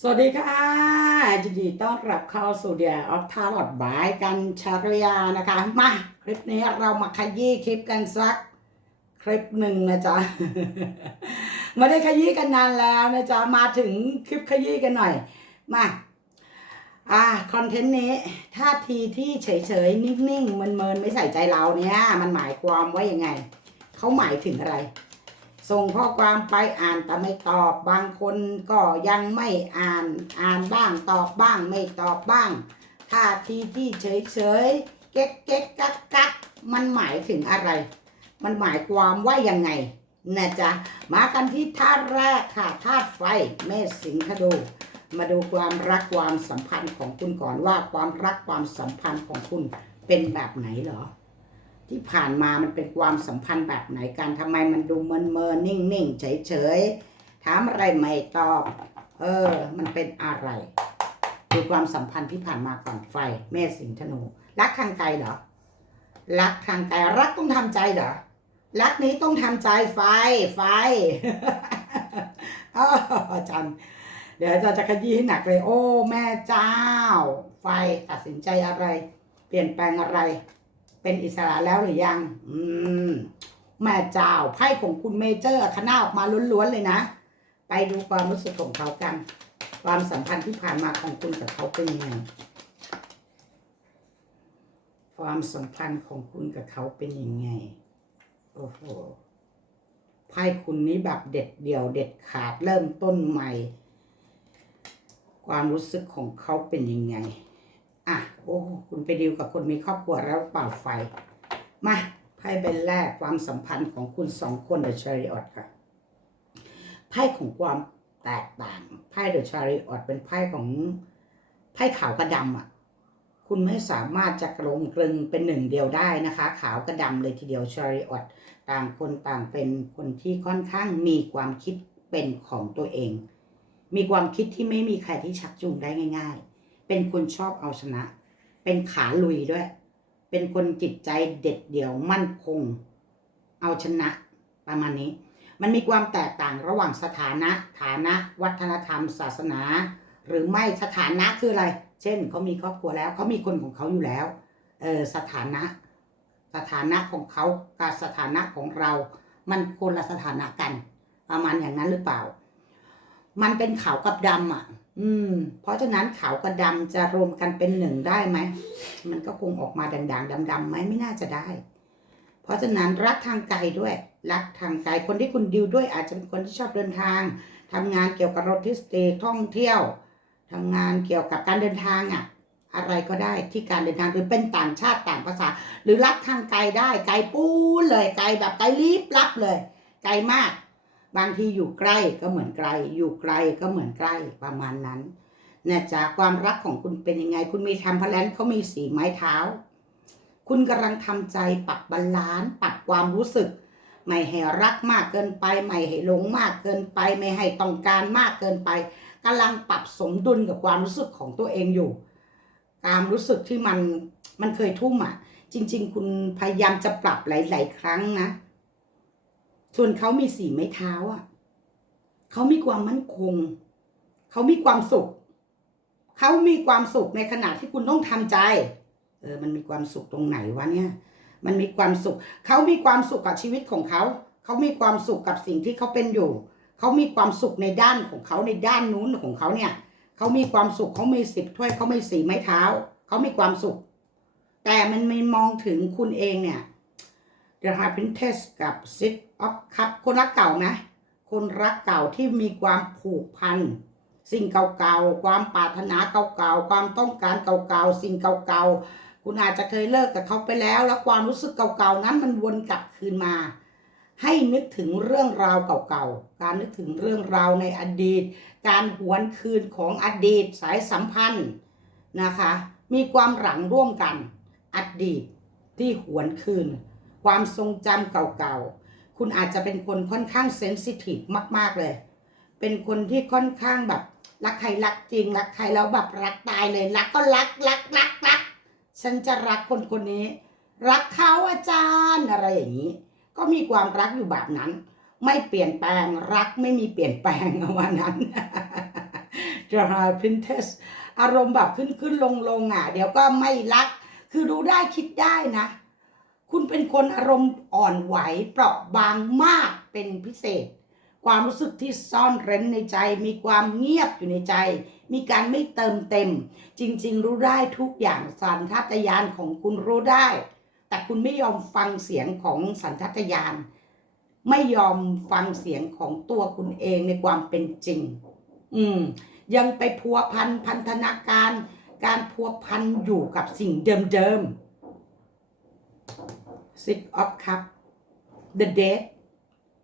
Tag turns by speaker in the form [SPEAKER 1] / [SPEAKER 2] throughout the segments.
[SPEAKER 1] สวัสดีค่ะยินดีต้อนรับเข้าสู่เดียออฟทาร์ลอดบายกันชาริยานะคะ มา คลิปนี้เรามาขยี้คลิปกันสักคลิปหนึ่งนะจ๊ะไม่ได้ขยี้กันนานแล้วนะจ๊ะ มาถึงคลิปขยี้กันหน่อย มา อ่าคอนเทนต์นี้ท่าทีที่เฉยๆ นิ่งๆมันเมินไม่ใส่ใจเราเนี่ย มันหมายความว่ายังไง เขาหมายถึงอะไร ส่งข้อความไปอ่านแต่ไม่ตอบ บางคนก็ยังไม่อ่านอ่านบ้างตอบบ้างไม่ตอบบ้างท่าทีที่เฉยเฉยเก๊กเก๊กกักกักมันหมายถึงอะไร มันหมายความว่ายังไงนะจ๊ะมากันที่ท่าแรกค่ะธาตุไฟเมษสิงห์ดู มาดูความรักความสัมพันธ์ของคุณก่อนว่าความรักความสัมพันธ์ของคุณเป็นแบบไหนเหรอ ที่ผ่านมามันเป็นความสัมพันธ์แบบไหนกันทำไมมันดูเมินเมินนิ่งนิ่งเฉยเฉยถามอะไรไม่ตอบ เออ มันเป็นอะไรดูความสัมพันธ์ที่ผ่านมาก่อนไฟเมษสิงห์ธนู รักทางใจเหรอ รักทางใจรักต้องทำใจเหรอ รักนี้ต้องทำใจไฟไฟอาจารย์เดี๋ยวจาจะขยี้ให้หนักเลย โอ้ แม่เจ้า ไฟตัดสินใจอะไร เปลี่ยนแปลงอะไร เป็นอิสระแล้วหรือยัง อืมแม่เจ้าไพ่ของคุณเมเจอร์คณะออกมาล้วนๆเลยนะ ไปดูความรู้สึกของเขากัน ความสัมพันธ์ที่ผ่านมาของคุณกับเขาเป็นยังไงความสัมพันธ์ของคุณกับเขาเป็นยังไง โอ้โห ไพ่คุณนี้แบบเด็ดเดี่ยวเด็ดขาดเริ่มต้นใหม่ ความรู้สึกของเขาเป็นยังไง โอ้คุณไปดีลกับคนมีครอบครัวแล้วเปล่าไฟ มาไพ่ใบแรกความสัมพันธ์ของคุณสองคนเดอะชาริออตค่ะไพ่ของความแตกต่างไพ่เดอะชาริออตเป็นไพ่ของไพ่ขาวกับดำอะ คุณไม่สามารถจะกลมกลึงเป็นหนึ่งเดียวได้นะคะ ขาวกับดำเลยทีเดียวชาริออตต่างคนต่างเป็นคนที่ค่อนข้างมีความคิดเป็นของตัวเอง มีความคิดที่ไม่มีใครที่ชักจูงได้ง่าย ๆ เป็นคนชอบเอาชนะ เป็นขาลุยด้วย เป็นคนจิตใจเด็ดเดี่ยวมั่นคง เอาชนะประมาณนี้ มันมีความแตกต่างระหว่างสถานะ ฐานะ วัฒนธรรม ศาสนา หรือไม่สถานะคืออะไร เช่นเขามีครอบครัวแล้วเขามีคนของเขาอยู่แล้ว เออสถานะ สถานะของเขากับสถานะของเรา มันคนละสถานะกัน ประมาณอย่างนั้นหรือเปล่า มันเป็นขาวกับดำอะ อืม เพราะฉะนั้นขาวกับดำจะรวมกันเป็นหนึ่งได้ไหม มันก็คงออกมาด่างๆดำๆไหมไม่น่าจะได้ เพราะฉะนั้นรักทางไกลด้วย รักทางไกลคนที่คุณดิวด้วยอาจจะเป็นคนที่ชอบเดินทางทำงานเกี่ยวกับรถทิสเตท่องเที่ยวทำงานเกี่ยวกับการเดินทางอะ อะไรก็ได้ที่การเดินทางหรือเป็นต่างชาติต่างภาษา หรือรักทางไกลได้ไกลปูเลยไกลแบบไกลลีบลับเลย ไกลมาก บางทีอยู่ใกล้ก็เหมือนไกล อยู่ไกลก็เหมือนใกล้ประมาณนั้นนะจ๊ะความรักของคุณเป็นยังไง คุณมีทำพลันเขามีสีไม้เท้า คุณกำลังทำใจปรับบาลานซ์ปรับความรู้สึก ไม่ให้รักมากเกินไป ไม่ให้หลงมากเกินไป ไม่ให้ต้องการมากเกินไปกำลังปรับสมดุลกับความรู้สึกของตัวเองอยู่ความรู้สึกที่มันมันเคยทุ่มอะ จริง ๆ คุณพยายามจะปรับหลาย ๆ ครั้งนะ ส่วนเขามีสีไม้เท้าอะเขามีความมั่นคง เขามีความสุข เขามีความสุขในขณะที่คุณต้องทำใจ เออ มันมีความสุขตรงไหนวะเนี่ย มันมีความสุข เขามีความสุขกับชีวิตของเขา เขามีความสุขกับสิ่งที่เขาเป็นอยู่ เขามีความสุขในด้านของเขาในด้านนู้นของเขาเนี่ย เขามีความสุข เขามีสิบถ้วย เขามีสีไม้เท้า เขามีความสุข แต่มันไม่มองถึงคุณเองเนี่ย The High Princess กับ Six of Cup คนรักเก่าไหมคนรักเก่าที่มีความผูกพัน สิ่งเก่าๆ ความปรารถนาเก่าๆ ความต้องการเก่าๆ สิ่งเก่าๆ คุณอาจจะเคยเลิกกับเขาไปแล้ว แล้วความรู้สึกเก่าๆ นั้นมันวนกลับคืนมา ให้นึกถึงเรื่องราวเก่าๆ การนึกถึงเรื่องราวในอดีต การหวนคืนของอดีตสายสัมพันธ์นะคะ มีความหลังร่วมกัน อดีตที่หวนคืน ความทรงจำเก่าๆ คุณอาจจะเป็นคนค่อนข้างเซนซิทีฟมาก ๆ เลย เป็นคนที่ค่อนข้างแบบ รักใครรักจริง รักใครแล้วแบบรักตายเลย รักก็รักรักรักรักฉันจะรักคนคนนี้ รักเขาอาจารย์อะไรอย่างนี้ ก็มีความรักอยู่แบบนั้น ไม่เปลี่ยนแปลงรักไม่มีเปลี่ยนแปลงวันนั้นเธ The High Princess อารมณ์แบบขึ้นขึ้นลงลงอะ เดี๋ยวก็ไม่รัก คือรู้ได้คิดได้นะ คุณเป็นคนอารมณ์อ่อนไหวเปราะบางมากเป็นพิเศษ ความรู้สึกที่ซ่อนเร้นในใจ มีความเงียบอยู่ในใจ มีการไม่เติมเต็ม จริง ๆ รู้ได้ทุกอย่างสันทัตยานของคุณรู้ได้ แต่คุณไม่ยอมฟังเสียงของสันทัตยาน ไม่ยอมฟังเสียงของตัวคุณเองในความเป็นจริง อืม ยังไปพัวพันพันธนาการ การพัวพันอยู่กับสิ่งเดิมๆ Six of Cup The Dead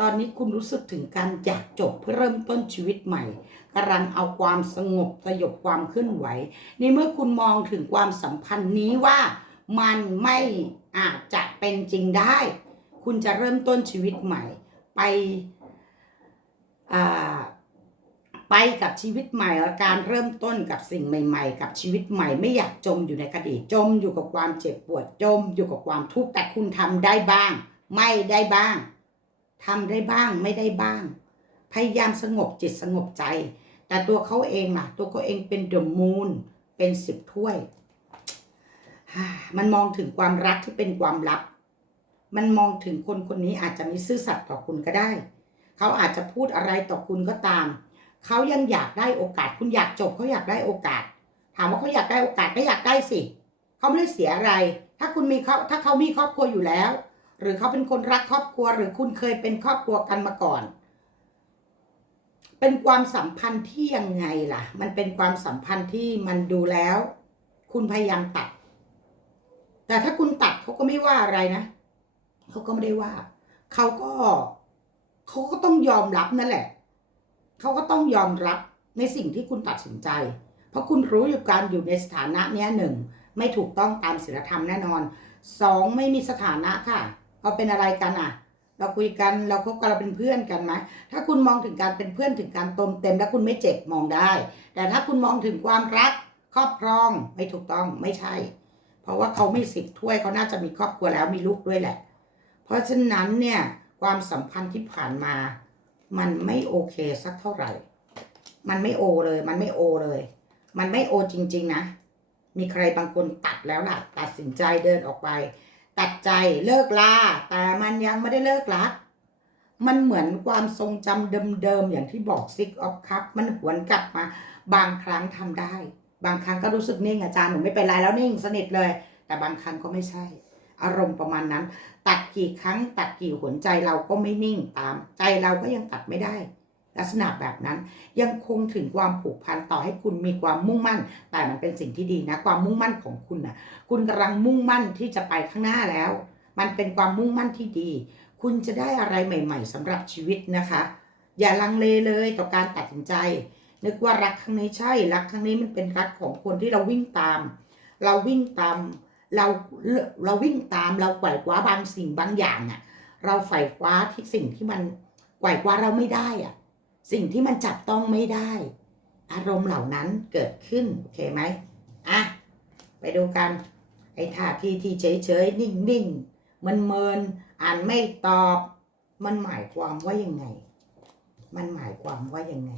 [SPEAKER 1] ตอนนี้คุณรู้สึกถึงการอยากจบเพื่อเริ่มต้นชีวิตใหม่กำลังเอาความสงบสยบความเคลื่อนไหว ในเมื่อคุณมองถึงความสัมพันธ์นี้ว่ามันไม่อาจจะเป็นจริงได้ คุณจะเริ่มต้นชีวิตใหม่ไปอ่า ไปกับชีวิตใหม่และการเริ่มต้นกับสิ่งใหม่ ๆ กับชีวิตใหม่ ไม่อยากจมอยู่ในคดีจมอยู่กับความเจ็บปวดจม อยู่กับความทุกข์แต่คุณทำได้บ้าง ไม่ได้บ้างทำได้บ้างไม่ได้บ้าง พยายามสงบจิตสงบใจ แต่ตัวเขาเองล่ะ ตัวเขาเองเป็นเดอะมูนเป็นสิบถ้วย มันมองถึงความรักที่เป็นความลับ มันมองถึงคนคนนี้อาจจะมีซื่อสัตย์ต่อคุณก็ได้ เขาอาจจะพูดอะไรต่อคุณก็ตาม เขายังอยากได้โอกาส คุณอยากจบเขาอยากได้โอกาส ถามว่าเขาอยากได้โอกาสก็อยากได้สิเขาไม่ได้เสียอะไร ถ้าคุณมีเขาถ้าเขามีครอบครัวอยู่แล้ว หรือเขาเป็นคนรักครอบครัวหรือคุณเคยเป็นครอบครัวกันมาก่อน เป็นความสัมพันธ์ที่ยังไงล่ะ มันเป็นความสัมพันธ์ที่มันดูแล้ว คุณพยายามตัด แต่ถ้าคุณตัดเขาก็ไม่ว่าอะไรนะเขาก็ไม่ได้ว่าเขาก็เขาก็ต้องยอมรับนั่นแหละ เขาก็ต้องยอมรับในสิ่งที่คุณตัดสินใจ เพราะคุณรู้อยู่การอยู่ในสถานะเนี้ยหนึ่งไม่ถูกต้องตามศีลธรรมแน่นอนสองไม่มีสถานะค่ะเราเป็นอะไรกันอะ เราคุยกันเราคบกันเราเป็นเพื่อนกันไหมถ้าคุณมองถึงการเป็นเพื่อนถึงการตมเต็ม แล้วคุณไม่เจ็บมองได้ แต่ถ้าคุณมองถึงความรักครอบครองไม่ถูกต้องไม่ใช่ เพราะว่าเขาไม่สิบถ้วยเขาน่าจะมีครอบครัวแล้วมีลูกด้วยแหละ เพราะฉะนั้นเนี่ยความสัมพันธ์ที่ผ่านมา มันไม่โอเคสักเท่าไหร่ มันไม่โอเลย มันไม่โอเลย มันไม่โอจริง ๆ นะ มีใครบางคนตัดแล้วล่ะ ตัดสินใจเดินออกไป ตัดใจเลิกลาแต่มันยังไม่ได้เลิกรัก มันเหมือนความทรงจำเดิมๆอย่างที่บอกซิกออฟคัพมันหวนกลับมา บางครั้งทำได้ บางครั้งก็รู้สึกนิ่งอาจารย์หนูไม่เป็นไรแล้วนิ่งสนิทเลย แต่บางครั้งก็ไม่ใช่ อารมณ์ประมาณนั้น ตัดกี่ครั้ง ตัดกี่หนใจเราก็ไม่นิ่งตาม ใจเราก็ยังตัดไม่ได้ ลักษณะแบบนั้นยังคงถึงความผูกพันต่อให้คุณมีความมุ่งมั่น แต่มันเป็นสิ่งที่ดีนะ ความมุ่งมั่นของคุณนะคุณกำลังมุ่งมั่นที่จะไปข้างหน้าแล้ว มันเป็นความมุ่งมั่นที่ดี คุณจะได้อะไรใหม่ ๆสำหรับชีวิตนะคะ อย่าลังเลเลยต่อการตัดสินใจนึกว่ารักครั้งนี้ใช่ รักครั้งนี้มันเป็นรักของคนที่เราวิ่งตาม เราวิ่งตาม เราเราวิ่งตามเราไขว่คว้าบางสิ่งบางอย่างอะ่ะ เราไฝ่คว้าที่สิ่งที่มันไขว่คว้าเราไม่ได้อะ สิ่งที่มันจับต้องไม่ได้ อารมณ์เหล่านั้นเกิดขึ้นโอเคไหมอะไปดูกันไอ้ท่าทีที่เฉยเฉยนิ่งนิ่งมันเมินอ่านไม่ตอบ มันหมายความว่ายังไง มันหมายความว่ายังไง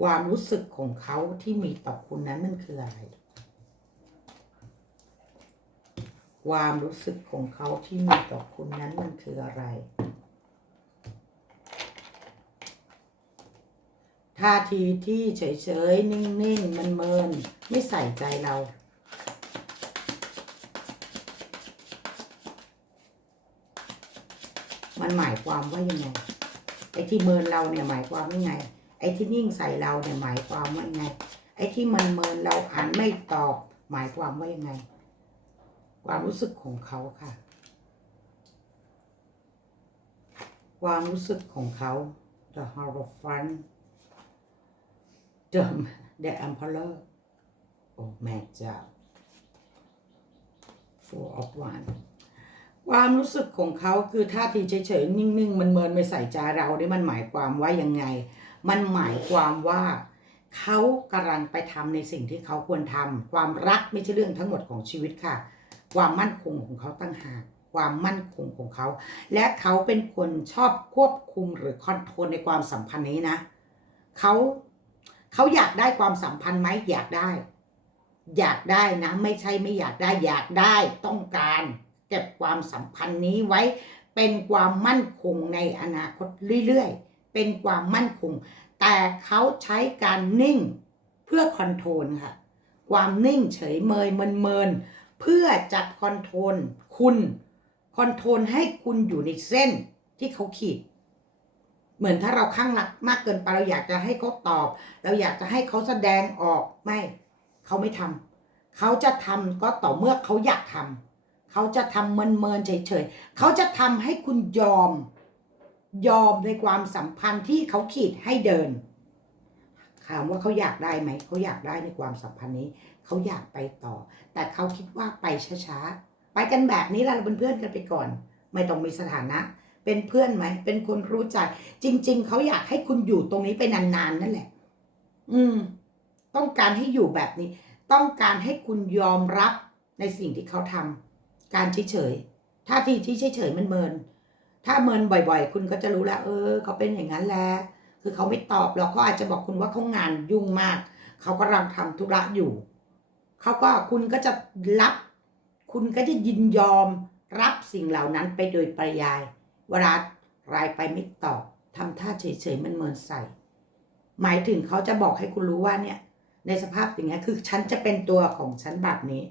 [SPEAKER 1] ความรู้สึกของเขาที่มีต่อคุณนั้นมันคืออะไร ความรู้สึกของเขาที่มีต่อคุณนั้นมันคืออะไร ท่าทีที่เฉยๆ นิ่งๆ มันเมิน ไม่ใส่ใจเรา มันหมายความว่ายังไง ไอ้ที่เมินเราเนี่ยหมายความว่าไง ไอ้ที่นิ่งใส่เราเนี่ยหมายความว่าไง ไอ้ที่มันเมินเราอ่านไม่ตอบ หมายความว่ายังไง ความรู้สึกของเขาค่ะ ความรู้สึกของเขา the Hierophant the the Emperor โอ้แม่เจ้า four of one ความรู้สึกของเขาคือท่าทีเฉยๆ นิ่งๆ มันเมินไม่ใส่ใจเราเนี่ยมันหมายความว่ายังไง มันหมายความว่าเขากำลังไปทำในสิ่งที่เขาควรทำความรักไม่ใช่เรื่องทั้งหมดของชีวิตค่ะ ความมั่นคงของเขาตั้งหากความมั่นคงของเขา และเขาเป็นคนชอบควบคุมหรือคอนโทรลในความสัมพันธ์นี้นะเขาเขาอยากได้ความสัมพันธ์ไหมอยากได้ อยากได้นะ ไม่ใช่ไม่อยากได้อยากได้ต้องการเก็บความสัมพันธ์นี้ไว้ เป็นความมั่นคงในอนาคตเรื่อยๆ เป็นความมั่นคง แต่เขาใช้การนิ่งเพื่อคอนโทรลค่ะ ความนิ่งเฉยเมยเมินเมินๆ เพื่อจะคอนโทรลคุณคอนโทรลให้คุณอยู่ในเส้นที่เขาขีด เหมือนถ้าเราข้างรักมากเกินไปเราอยากจะให้เขาตอบ เราอยากจะให้เขาแสดงออกไม่เขาไม่ทำเขาจะทำก็ต่อเมื่อเขาอยากทำเขาจะทำเมินเมินๆเฉยๆเขาจะทำให้คุณยอม ยอมในความสัมพันธ์ที่เขาขีดให้เดินถามว่าเขาอยากได้ไหมเขาอยากได้ในความสัมพันธ์นี้ เขาอยากไปต่อ แต่เขาคิดว่าไปช้าๆ ไปกันแบบนี้เราเป็นเพื่อนกันไปก่อน ไม่ต้องมีสถานะ เป็นเพื่อนไหม เป็นคนรู้ใจ จริง ๆ เขาอยากให้คุณอยู่ตรงนี้ไปนานๆนั่นแหละ อืม ต้องการให้อยู่แบบนี้ ต้องการให้คุณยอมรับในสิ่งที่เขาทำการเฉยๆท่าทีที่เฉยๆมันเมิน ถ้าเมินบ่อย ๆ คุณก็จะรู้แล้วเออ เขาเป็นอย่างนั้นแหละคือเขาไม่ตอบหรอกเขาอาจจะบอกคุณว่าเขางานยุ่งมาก เขากำลังทำธุระอยู่ เขาก็คุณก็จะรับ คุณก็จะยินยอมรับสิ่งเหล่านั้นไปโดยปริยาย เวลารายไปไม่ตอบทำท่าเฉยๆมันเมินใส่ หมายถึงเขาจะบอกให้คุณรู้ว่าเนี่ย ในสภาพอย่างเงี้ยคือฉันจะเป็นตัวของฉันแบบนี้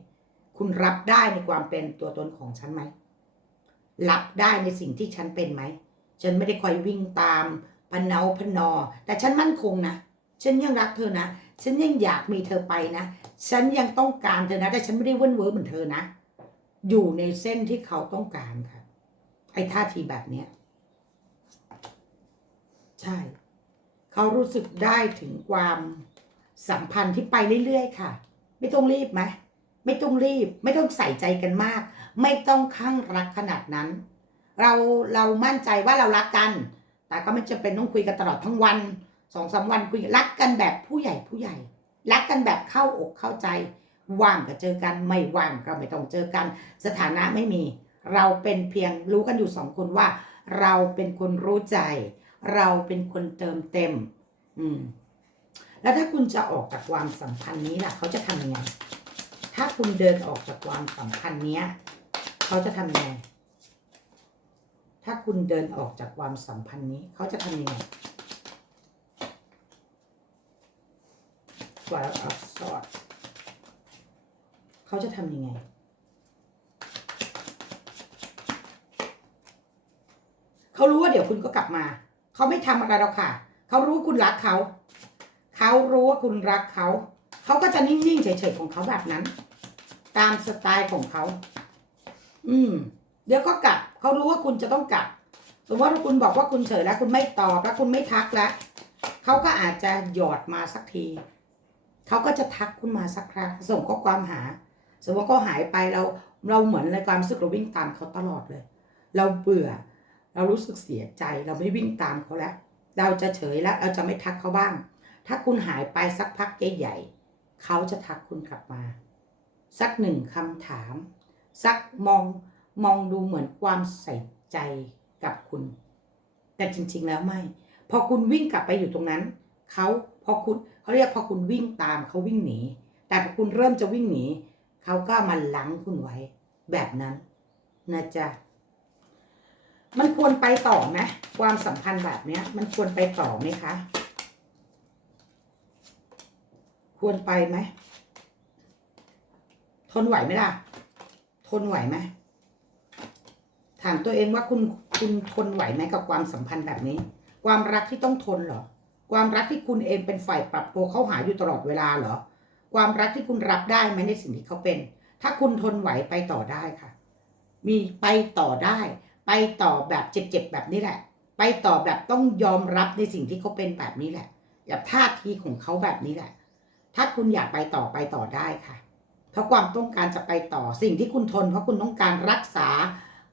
[SPEAKER 1] คุณรับได้ในความเป็นตัวตนของฉันไหมรับได้ในสิ่งที่ฉันเป็นไหม ฉันไม่ได้คอยวิ่งตามพนเนาพนอ แต่ฉันมั่นคงนะ ฉันยังรักเธอนะ ฉันยังอยากมีเธอไปนะ ฉันยังต้องการเธอนะ แต่ฉันไม่ได้เว้นเว้อเหมือนเธอนะ อยู่ในเส้นที่เขาต้องการค่ะ ไอ้ท่าทีแบบเนี้ย ใช่ เขารู้สึกได้ถึงความสัมพันธ์ที่ไปเรื่อยๆ ค่ะ ไม่ต้องรีบไหมไม่ต้องรีบ ไม่ต้องใส่ใจกันมาก ไม่ต้องข้างรักขนาดนั้น เราเรามั่นใจว่าเรารักกัน แต่ก็ไม่จำเป็นต้องคุยกันตลอดทั้งวันสองสามวันคุยรักกันแบบผู้ใหญ่ผู้ใหญ่ รักกันแบบเข้าอกเข้าใจ ว่างก็เจอกันไม่ว่างก็ไม่ต้องเจอกัน สถานะไม่มี เราเป็นเพียงรู้กันอยู่สองคนว่า เราเป็นคนรู้ใจ เราเป็นคนเติมเต็ม อืม แล้วถ้าคุณจะออกจากความสัมพันธ์นี้ล่ะ เขาจะทำยังไง ถ้าคุณเดินออกจากความสัมพันธ์เนี้ย เขาจะทำยังไง ถ้าคุณเดินออกจากความสัมพันธ์นี้ เขาจะทำยังไง Twelve of Swords เขาจะทำยังไง เขารู้ว่าเดี๋ยวคุณก็กลับมา เขาไม่ทำอะไรหรอกค่ะ เขารู้คุณรักเขา เขารู้ว่าคุณรักเขา เขาก็จะนิ่ง ๆ เฉย ๆ ของเขาแบบนั้น ตามสไตล์ของเขา อืม เดี๋ยวก็กลับ เขารู้ว่าคุณจะต้องกลับ สมมติว่าคุณบอกว่าคุณเฉยแล้ว คุณไม่ตอบแล้วคุณไม่ทักแล้ว เขาก็อาจจะหยอดมาสักที เขาก็จะทักคุณมาสักครั้งส่งข้อความหา สมมติว่าเขาหายไปเราเราเหมือนในความรู้สึกเราวิ่งตามเขาตลอดเลย เราเบื่อ เรารู้สึกเสียใจเราไม่วิ่งตามเขาแล้ว เราจะเฉยแล้วเราจะไม่ทักเขาบ้าง ถ้าคุณหายไปสักพักใหญ่ๆเขาจะทักคุณกลับมา สักหนึ่งคำถาม สักมองมองดูเหมือนความใส่ใจกับคุณ แต่จริงๆแล้วไม่ พอคุณวิ่งกลับไปอยู่ตรงนั้นเขา พอคุณเขาเรียกพอคุณวิ่งตามเขาวิ่งหนี แต่พอคุณเริ่มจะวิ่งหนีเขาก็มาลังคุณไว้ แบบนั้นนะจ๊ะมันควรไปต่อไหมความสัมพันธ์แบบเนี้ย มันควรไปต่อไหมคะ ควรไปไหมทนไหวไหมล่ะ ทนไหวไหมถามตัวเองว่าคุณคุณทนไหวไหมกับความสัมพันธ์แบบนี้ ความรักที่ต้องทนเหรอ ความรักที่คุณเองเป็นฝ่ายปรับตัวเข้าหาอยู่ตลอดเวลาเหรอ ความรักที่คุณรับได้ไหมในสิ่งที่เขาเป็น ถ้าคุณทนไหวไปต่อได้ค่ะ มีไปต่อได้ ไปต่อแบบเจ็บๆแบบนี้แหละ ไปต่อแบบต้องยอมรับในสิ่งที่เขาเป็นแบบนี้แหละแบบท่าทีของเขาแบบนี้แหละ ถ้าคุณอยากไปต่อไปต่อได้ค่ะ เพราะความต้องการจะไปต่อสิ่งที่คุณทน เพราะคุณต้องการรักษา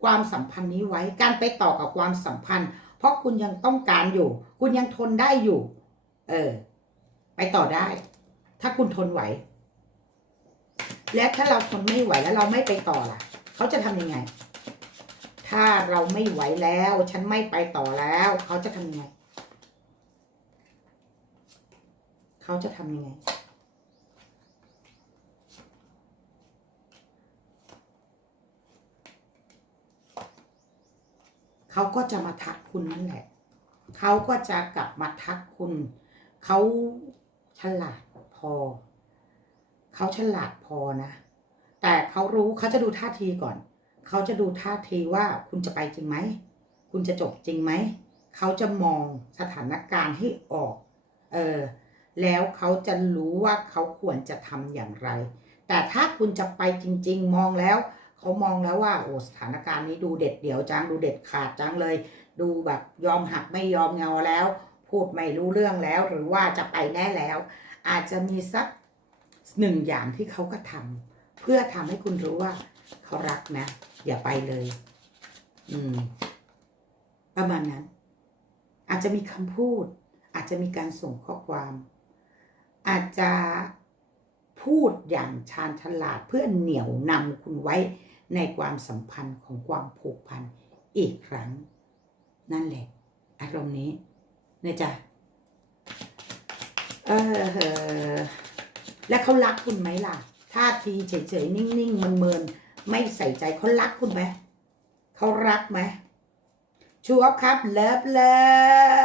[SPEAKER 1] ความสัมพันธ์นี้ไว้ การไปต่อกับความสัมพันธ์ ราะคุณยังต้องการอยู่ คุณยังทนได้อยู่ เออ ไปต่อได้ ถ้าคุณทนไหว และถ้าเราทนไม่ไหวแล้วเราไม่ไปต่อล่ะ เขาจะทำยังไง ถ้าเราไม่ไหวแล้ว ฉันไม่ไปต่อแล้ว เขาจะทำยังไง เขาจะทำยังไง เขาก็จะมาทักคุณนั่นแหละ เขาก็จะกลับมาทักคุณ เขาฉลาดพอ เขาฉลาดพอนะ แต่เขารู้เขาจะดูท่าทีก่อน เขาจะดูท่าทีว่าคุณจะไปจริงไหม คุณจะจบจริงไหม เขาจะมองสถานการณ์ให้ออก เออ แล้วเขาจะรู้ว่าเขาควรจะทำอย่างไร แต่ถ้าคุณจะไปจริง ๆ มองแล้ว เขามองแล้วว่าโอ้สถานการณ์นี้ดูเด็ดเดี่ยวจังดูเด็ดขาดจังเลย ดูแบบยอมหักไม่ยอมเงาแล้ว พูดไม่รู้เรื่องแล้ว หรือว่าจะไปแน่แล้ว อาจจะมีสักหนึ่งอย่างที่เขาก็ทำเพื่อทำให้คุณรู้ว่าเขารักนะ อย่าไปเลย อืม ประมาณนั้น อาจจะมีคำพูด อาจจะมีการส่งข้อความ อาจจะพูดอย่างชาญฉลาดเพื่อเหนี่ยวนำคุณไว้ ในความสัมพันธ์ของความผูกพันอีกครั้ง นั่นแหละ อารมณ์นี้นะจ๊ะเออแล้วเขารักคุณไหมล่ะท่าทีเฉยๆนิ่งๆเมินๆไม่ใส่ใจเขารักคุณไหมเขารักไหมชัวร์ครับเลิฟเลิ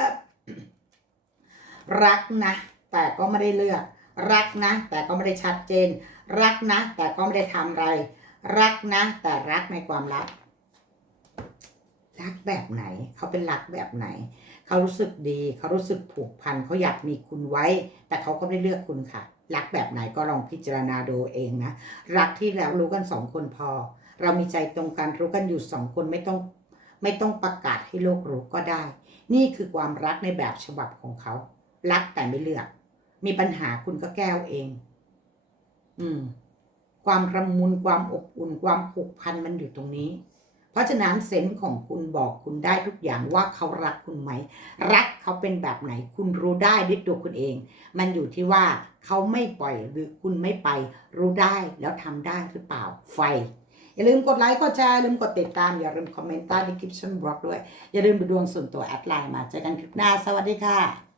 [SPEAKER 1] ฟรักนะ แต่ก็ไม่ได้เลือก รักนะ แต่ก็ไม่ได้ชัดเจน รักนะ แต่ก็ไม่ได้ทำอะไร รักนะ แต่รักในความรักรักแบบไหน เขาเป็นรักแบบไหน เขารู้สึกดีเขารู้สึกผูกพันเขาอยากมีคุณไว้ แต่เขาก็ไม่ได้เลือกคุณค่ะ รักแบบไหนก็ลองพิจารณาดูเองนะ รักที่แล้วรู้กันสองคนพอ เรามีใจตรงกันรู้กันอยู่สองคนไม่ต้องไม่ต้องประกาศให้โลกรู้ก็ได้ นี่คือความรักในแบบฉบับของเขา รักแต่ไม่เลือก มีปัญหาคุณก็แก้วเอง อืม ความระมุนความอบอุ่นความผูกพันมันอยู่ตรงนี้ เพราะฉะนั้นเซนส์ของคุณบอกคุณได้ทุกอย่างว่าเขารักคุณไหม รักเขาเป็นแบบไหน คุณรู้ได้ด้วยตัวคุณเอง มันอยู่ที่ว่าเขาไม่ปล่อยหรือคุณไม่ไป รู้ได้แล้วทำได้หรือเปล่าไฟอย่าลืมกดไลค์กดแชร์อย่าลืมกดติดตามอย่าลืมคอมเมนต์ใต้ดีคริปชั่นบล็อกด้วย อย่าลืมดูดวงส่วนตัวแอดไลน์มาเจอกันคลิปหน้าสวัสดีค่ะ